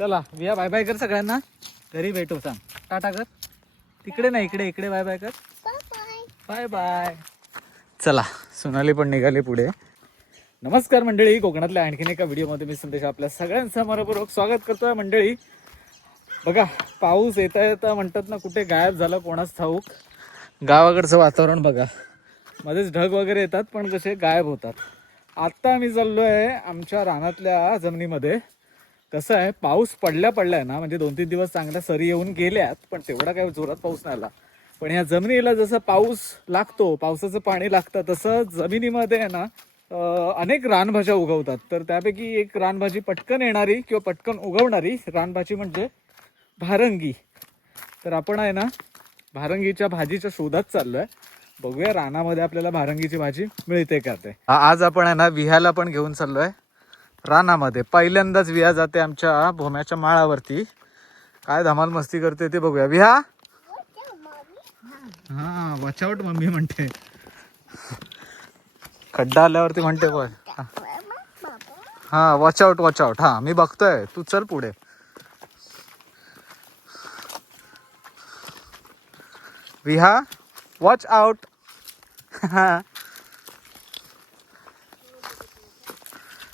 चला विया bye bye कर सगळ्यांना. घरी भेटू सांग. टाटा कर. तिकडे नाही इकडे इकडे बाय बाय कर. Bye bye. चला सोनाली पण निघाली पुढे. नमस्कार मंडळी, कोकणातल्या आणखीन एका व्हिडिओमध्ये मी संदेश आपल्या सगळ्यांचं मनपूर्वक स्वागत करतोय. मंडळी बघा, पाऊस येता येता म्हणतात ना कुठे गायब झाला कोणाच ठाऊक. गावाकडचं वातावरण बघा, मध्येच ढग वगैरे येतात पण कसे गायब होतात. आत्ता आम्ही चाललोय आमच्या रानातल्या जमिनीमध्ये. कसं आहे, पाऊस पडलाय ना, म्हणजे 2-3 दिवस चांगल्या सरी येऊन गेल्यात, पण तेवढा काय जोरात पाऊस नाही आला. पण ह्या जमिनीला जसं पाऊस लागतो, पावसाचं पाणी लागतं, तसं जमिनीमध्ये आहे ना अनेक रानभाज्या उगवतात. तर त्यापैकी एक रानभाजी पटकन येणारी किंवा पटकन उगवणारी रानभाजी म्हणजे भारंगी. तर आपण आहे ना भारंगीच्या भाजीच्या शोधात चाललोय. बघूया रानामध्ये आपल्याला भारंगीची भाजी मिळते का ते. आज आपण आहे ना विह्याला पण घेऊन चाललोय रानामध्ये. पहिल्यांदाच विहा जाते आमच्या भोम्याच्या माळावरती. काय धमाल मस्ती करते ते बघूया. विहा हा वॉच आउट मम्मी म्हणते. खड्डा आल्यावरती म्हणते बघ. हा वॉच आउट वॉच आउट. हा मी बघतोय, तू चल पुढे. विहा वॉच आउट.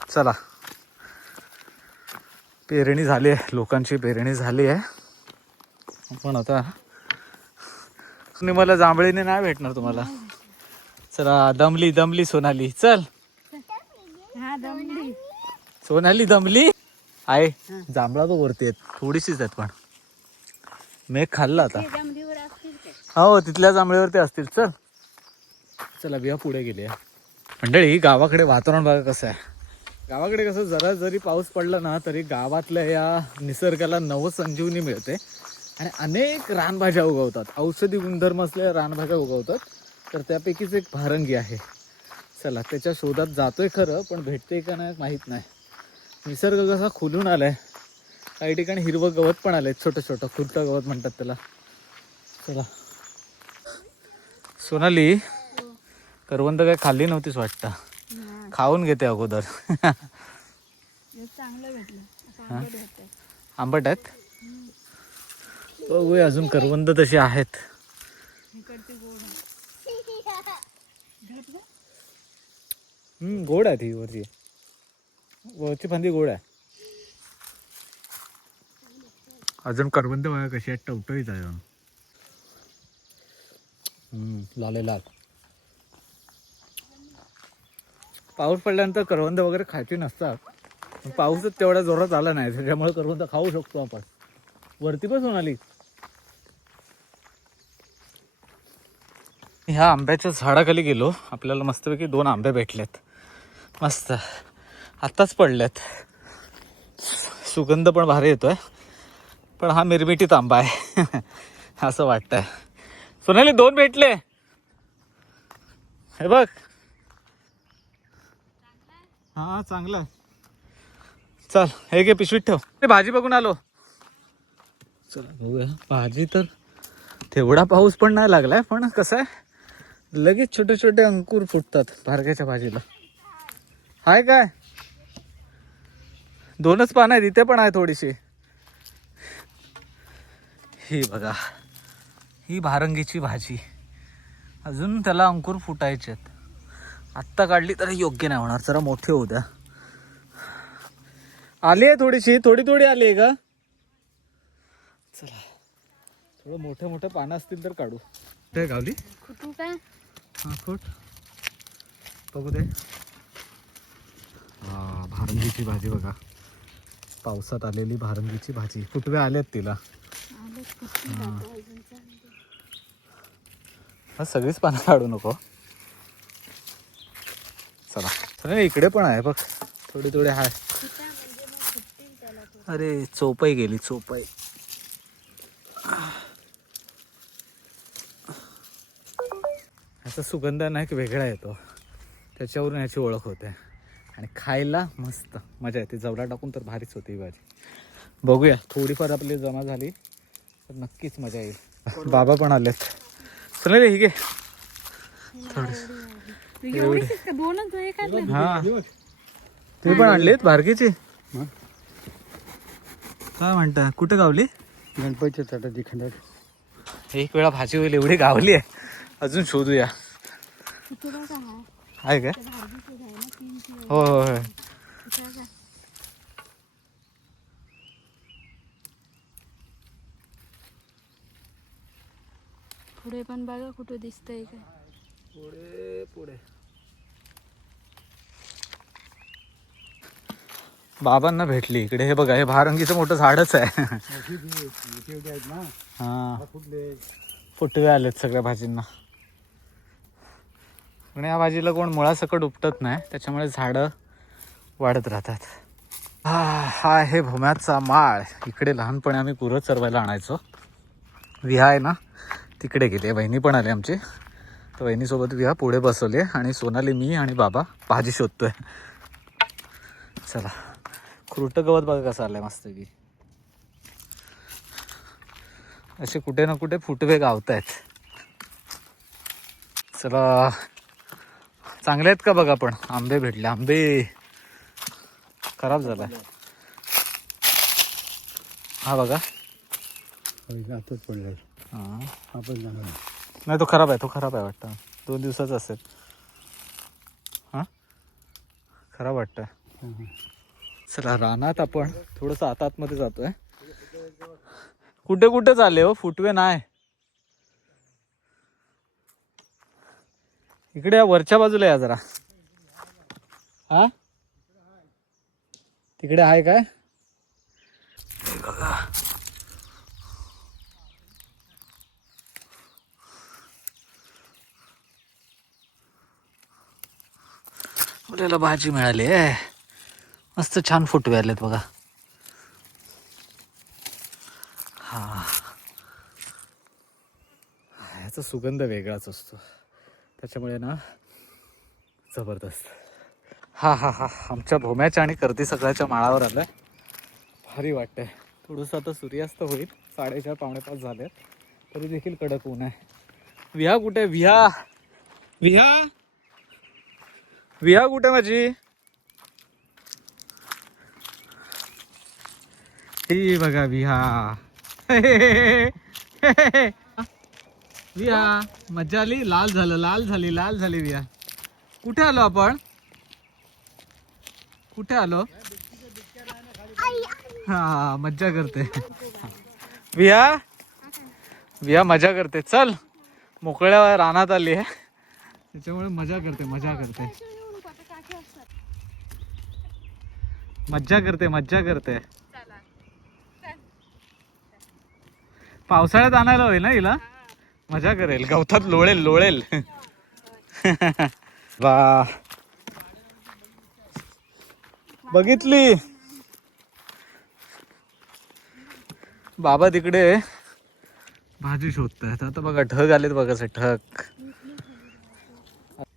चला पेरणी झाली आहे, लोकांची पेरणी झाली आहे. पण आता मला जांभळीने नाही भेटणार तुम्हाला. चला दमली दमली सोनाली. चल सोनाली दमली आहे. जांभळा तो वरती आहेत, थोडीशीच आहेत पण मेघ खाल्ला आता. हो तिथल्या जांभळीवरती असतील. चल चला बिया पुढे गेली. मंडळी गावाकडे वातावरण बघा कसं आहे. गावाकडे कसं जरा जरी पाऊस पडला ना तरी गावातल्या या निसर्गाला नवसंजीवनी मिळते आणि अनेक रानभाज्या उगवतात. औषधी गुणधर्म असलेल्या रानभाज्या उगवतात. तर त्यापैकीच एक भारंगी आहे. चला त्याच्या शोधात जातोय खरं, पण भेटते का नाही माहीत नाही. निसर्ग कसा खुलून आलाय. काही ठिकाणी हिरवं गवत पण आलंय, छोटं छोटं खुरटं गवत म्हणतात त्याला. चला सोनाली करवंद काय खाल्ली नव्हतीच वाटतं, खाऊन घेते अगोदर. आंबट आहेत. बघूया अजून करवंद तशी आहेत. गोड आहे ती वरची फांदी गोड आहे. अजून करवंद बघा कशी आहेत, टवटवीत आहे. लाले लाल. पाऊस पडल्यानंतर करवंद वगैरे खायची नसतात. पाऊसच तेवढ्या जोरात आला नाही, त्याच्यामुळे करवंद खाऊ शकतो आपण. वरती पण सोनाली. ह्या आंब्याच्या झाडाखाली गेलो, आपल्याला मस्तपैकी 2 आंबे भेटलेत. मस्त आत्ताच पडलेत. सुगंध पण भारी येतोय, पण हा मिरमिटीत आंबा आहे असं वाटतंय. सोनाली 2 भेटले, हे बघ. हा चांगलं आहे. चल हे घे पिशवीत ठेव. ते भाजी बघून आलो. चला बघूया भाजी. तर तेवढा पाऊस पण नाही लागलाय, पण कसं आहे लगेच छोटे छोटे अंकुर फुटतात भारग्याच्या भाजीला. हाय काय 2च पानं आहेत, इथे पण आहे थोडीशी. ही बघा, ही भारंगीची भाजी. अजून त्याला अंकुर फुटायचे आहेत. आत्ता काढली तर योग्य नाही होणार, जरा मोठे होऊ द्या. आली आहे थोडीशी, थोडी थोडी आली आहे का. चला थोडं मोठे मोठे पानं असतील तर काढू. ते गावली हा खोट बघू दे. हा भारंगीची भाजी बघा, पावसात आलेली भारंगीची भाजी. फुटवे आलेत तिला. हा सगळीच पानं काढू नको. चला चला इकडे पण आहे बघ, थोडी थोडी आहे. अरे चोपाई गेली, चोपाई. ह्याचा सुगंध नाही की वेगळा येतो, त्याच्यावरून याची ओळख होते. आणि खायला मस्त मजा येते. जवळा टाकून तर भारीच होती ही भाजी. बघूया थोडीफार आपली जमा झाली तर नक्कीच मजा येईल. बाबा पण आलेत. चल रे ही घे. हा तुम्ही पण आणलीत भारगीची. काय म्हणता कुठे गावली? गणपतीच्या ताटात एखाद्या एक वेळा भाजी होईल एवढी गावली आहे. अजून शोधूया. आहे काय? हो हो हो. पुढे पण बघा कुठे दिसतंय काय. पुढे पुढे बाबांना भेटली इकडे. हे बघा हे भारंगीचं मोठं झाडच आहे. हा फुटवे आलेत सगळ्या भाजींना. पण या भाजीला कोण मुळासकट उपटत नाही, त्याच्यामुळे झाडं वाढत राहतात. हा आहे भोम्याचा माळ. इकडे लहानपणी आम्ही गुरं चरवायला आणायचो. विहा आहे ना तिकडे गेली. बहिणी पण आली आमची, तर बहिणीसोबत विहा पुढे बसवली आणि सोनाली, मी आणि बाबा भाजी शोधतोय. चला खुरटं गवत बघा कसं आलंय मस्त की. असे कुठे ना कुठे फुटवे गावत आहेत. चला चांगले आहेत का बघा. पण आंबे भेटले. आंबे खराब झालाय हा बघा. आताच पडलं. हा आपण जाणार नाही तो खराब आहे. तो खराब आहे वाटतं. 2 दिवसाचा असेल. हा खराब वाटतं. चला रानात आपण थोडंसं आतमध्ये जातोय. कुठे कुठे चालले हो फुटवे नाही. इकडे या वरच्या बाजूला या जरा. हा तिकडे आहे काय बघा. आपल्याला भाजी मिळाली आहे. मस्त छान फुटवे आलेत बघा. हा याचा सुगंध वेगळाच असतो, त्याच्यामुळे ना जबरदस्त. हा हा हा आमच्या भोम्याच्या आणि कर्दी सगळ्याच्या माळावर आलोय. भारी वाटतंय. थोडंसं आता सूर्यास्त होईल. 4:30 पावणे 5 झाले तरी देखील कडक ऊन आहे. विहा कुठे? विहा विहा विहा कुठे माझी? ही बघा विहा. विहा मज्जा आली. लाल झालं. लाल झाली. लाल झाली विहा. कुठे आलो आपण? कुठे आलो? हा मज्जा करते विहा. विहा मजा करते. चल मोकळ्या रानात आली आहे, त्याच्यामुळे मजा करते. मजा करते. मज्जा करते. मज्जा करते. पावसाळ्यात आणायला होईल ना हिला. मजा करेल. गवतात लोळेल लोळेल. वा बघितली. बाबा तिकडे भाजी शोधतायत. आता बघा ढग आलेत बघा. असे ढग.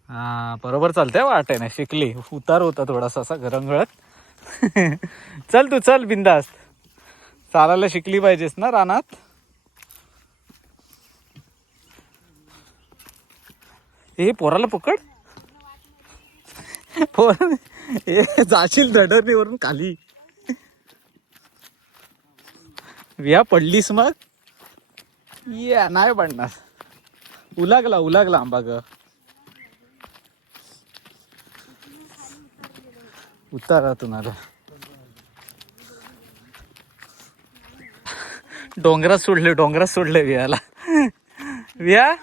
हा बरोबर चालतंय. वाटे नाही शिकली. उतार होता थोडासा असा घरंगळत. चल तू चल बिंदास. चालायला शिकली पाहिजेस ना रानात. हे पोराला पकड. पोर जाशील धडरणीवरून खाली. विहा पडलीस मग. या नाही पडणार. उलागला उलागला आंबा ग. उतारातून आला. डोंगरात सोडले. डोंगरात सोडले विहाला. विहा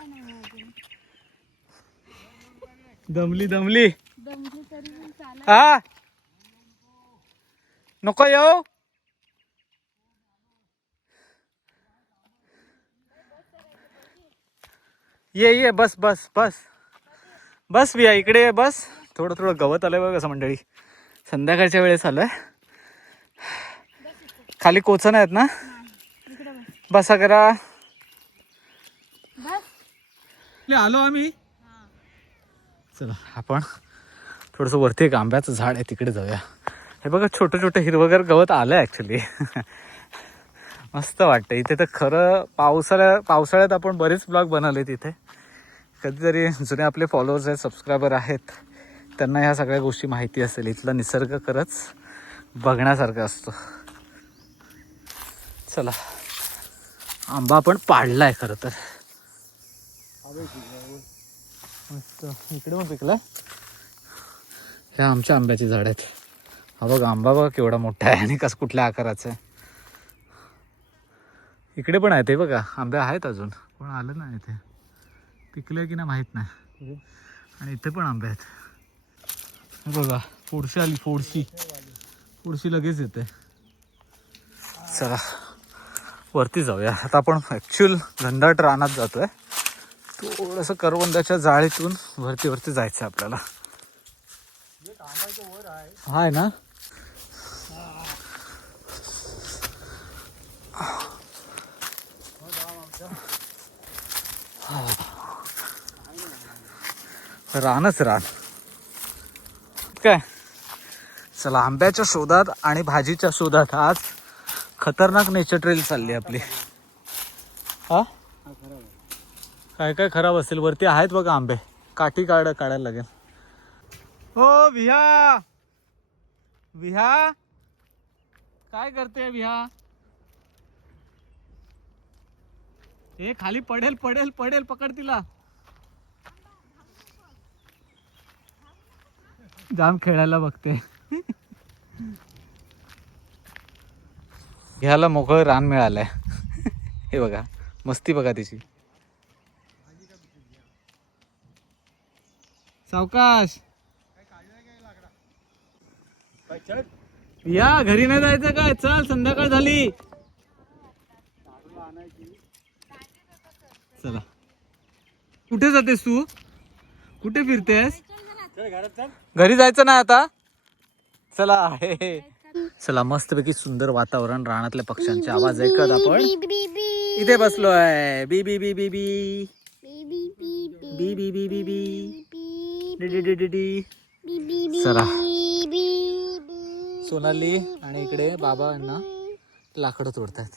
दमली दमली. हा नको येऊ. ये बस बस बस बस विया इकडे ये बस. थोडं थोडं गवत आलंय बघ कसं मंडळी. संध्याकाळच्या वेळेस आलंय. खाली कोचन आहेत ना. बसा करा. आलो आम्ही. चला आपण थोडंसं वरती एक आंब्याचं झाड आहे तिकडे जाऊया. हे बघा छोटं छोटं हिरवगार गवत आलंय ॲक्च्युली. मस्त वाटतं इथे. तर खरं पावसाळ्यात आपण बरेच ब्लॉग बनवले तिथे. कधीतरी जुने आपले फॉलोअर्स आहेत, सबस्क्रायबर आहेत, त्यांना ह्या सगळ्या गोष्टी माहिती असेल. इथला निसर्ग खरंच बघण्यासारखा असतो. चला, आंबा पण पाडलाय खरं तर. मस्त. इकडे पण पिकला. ह्या आमच्या आंब्याची झाड आहेत. हा बघ आंबा बघा केवढा मोठा आहे आणि कसं कुठल्या आकाराचा आहे. इकडे पण आहे ते बघा, आंबे आहेत अजून, पण आलं नाही इथे. पिकले की नाही माहीत नाही. आणि इथे पण आंबे आहेत. हे बघा फोडशी आली, फोडशी लगेच येते. चला वरती जाऊया आता. आपण ॲक्च्युअल घनदाट रानात जातोय. थोडंसं करवंदाच्या जाळीतून वरती जायचं आपल्याला. हाय ना. रानच रान काय. चला आंब्याच्या शोधात आणि भाजीच्या शोधात आज खतरनाक नेचर ट्रेल चालली आपली. हा काय काय खराब असेल. वरती आहेत बघा आंबे, काठी काढायला लागेल. हो विहा, विहा काय करते विहा. हे खाली पडेल पडेल पडेल, पकड तिला. जाम खेळायला बघते. घ्यायला मोकळं रान मिळालंय. हे बघा मस्ती बघा तिची. सावकाश या, घरी नाही जायचं काय. चल संध्याकाळ झाली. चला कुठे जातेस तू, कुठे फिरतेस. घरी जायचं ना आता. चला हे चला मस्तपैकी सुंदर वातावरण, रानातल्या पक्ष्यांचे आवाज ऐकत आपण इथे बसलोय. बी बी बी बी बी बी बी बी बी बी. चला सोनाली आणि इकडे बाबांना लाकडं तोडतायत.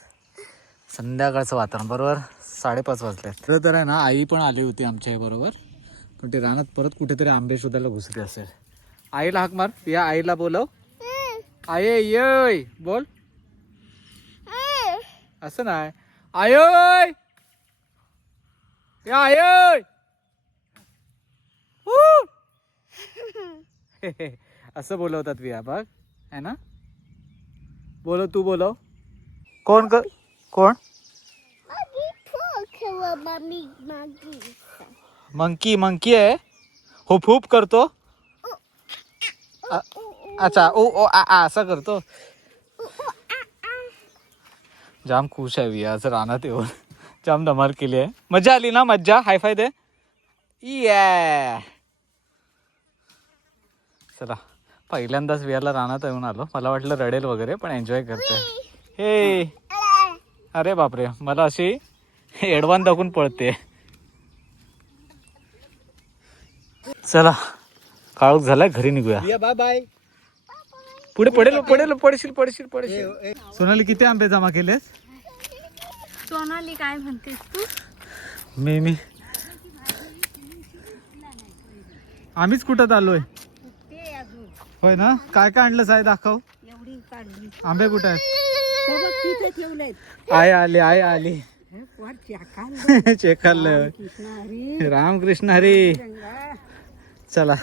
संध्याकाळचं वातावरण, बरोबर 5:30 वाजले. खरं तर आहे ना, आई पण आली होती आमच्या बरोबर, पण ते रानात परत कुठेतरी आंबे शोधायला घुसले असेल. आईला हाक मार. या आईला बोलव. आये ये बोल. असं नाही. आय या आय असं बोलवतात विया बघ, है ना. बोलव तू, बोलव. कोण कोण. मंकी, मंकी आहे. हुप हुप करतो. अच्छा ओ ओ आ आ असं करतो. जाम खुश आहे विया आज रानात येऊन. जाम धमाल केली आहे. मजा आली ना. मज्जा. हायफाय दे. या चला पहिल्यांदाच वियाला रानात येऊन आलो. मला वाटलं रडेल वगैरे, पण एन्जॉय करते. हे अरे बापरे, मला अशी एडवान दाखवून पळते. चला काळोख झालाय, घरी निघूया. Bye bye. पुढे पडेल पडेल, पडशील पडशील पडशील. सोनाली किती आंबे जमा केलेस. सोनाली काय म्हणतेस तू. मी आम्हीच कुठं आलोय. होय ना. काय काय आणलं साहेब, दाखव. आंबे कुठे आहेत. आय आली, आय आली. चेकल. रामकृष्ण हरी. चला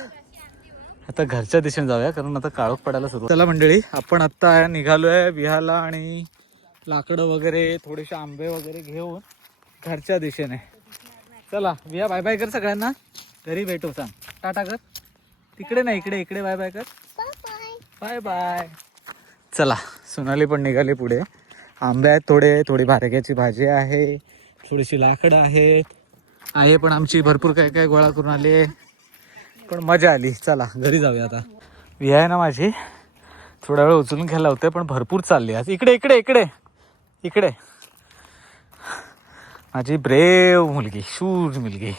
आता घरच्या दिशेने जाऊया, कारण आता काळोख पडायला सुरू. चला मंडळी, आपण आता निघालोय विहाला आणि लाकडं वगैरे, थोडेसे आंबे वगैरे घेऊन घरच्या दिशेने. चला विया, बाय बाय कर सगळ्यांना. घरी भेटू, सांग टाटा कर. तिकडे नाही, इकडे इकडे बाय बाय कर. Bye bye. चला सोनाली पण निघाली पुढे. आंबे आहेत थोडे, थोडी भारग्याची भाजी आहे, थोडीशी लाकडं आहेत. आहे पण आमची भरपूर काय काय गोळा करून आली, पण मजा आली. चला घरी जाऊया आता. विया आहे ना माझी, थोडा वेळ उचलून घ्यायला होते, पण भरपूर चालली आज. इकडे इकडे इकडे इकडे. माझी ब्रेव मुलगी, शूर मुलगी.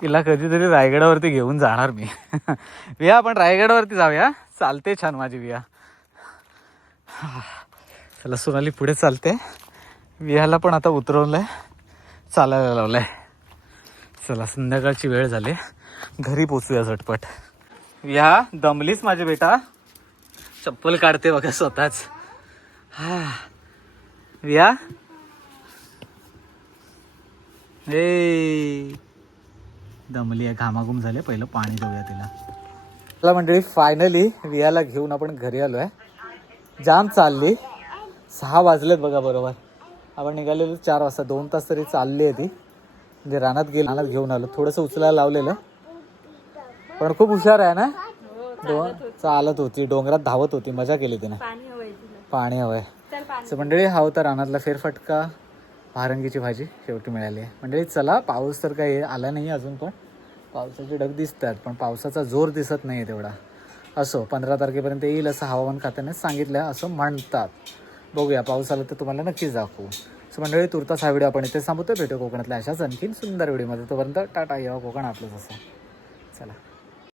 तिला कधीतरी रायगडावरती घेऊन जाणार मी. विया आपण रायगडावरती जाऊया. चालते छान माझी विया. चला सोनाली पुढे चालते. वियाला पण आता उतरवलंय, चालायला लावलंय. चला संध्याकाळची वेळ झाली, घरी पोचूया झटपट. विया दमलीच माझे बेटा. चप्पल काढते बघा स्वतःच. विया ए दमली आहे, घामाघूम झाले. पहिलं पाणी देऊया तिला. चला मंडळी, फायनली वियाला घेऊन आपण घरी आलो आहे. जाम चालली, 6 वाजलेत बघा बरोबर. आपण निघालेलो 4 वाजता, 2 तास तरी चालली आहे ती. म्हणजे रानात घेऊन आलो. थोडंसं उचलायला लावलेलं, पण खूप हुशार आहे ना. चालत होती, डोंगरात धावत होती, मजा केली तिने. पाणी हवंय. तर मंडळी, हा होता रानातला फेरफटका. भारंगीची भाजी शेवटी मिळाली आहे. मंडळी चला, पाऊस तर काही आला नाही अजून, पण पावसाचे ढग दिसतात, पण पावसाचा जोर दिसत नाही तेवढा. असो, 15 तारखेपर्यंत येईल असं हवामान खात्याने सांगितलं आहे, असं म्हणतात. बघूया, पाऊस आला तर तुम्हाला नक्कीच दाखवू. सो मंडळी, तुर्तास हा व्हिडिओ आपण इथे थांबवतो. भेटू कोकणातल्या अशाच आणखीन सुंदर व्हिडिओमध्ये. तोपर्यंत टाटा, येवा कोकण आपलंच असं. चला.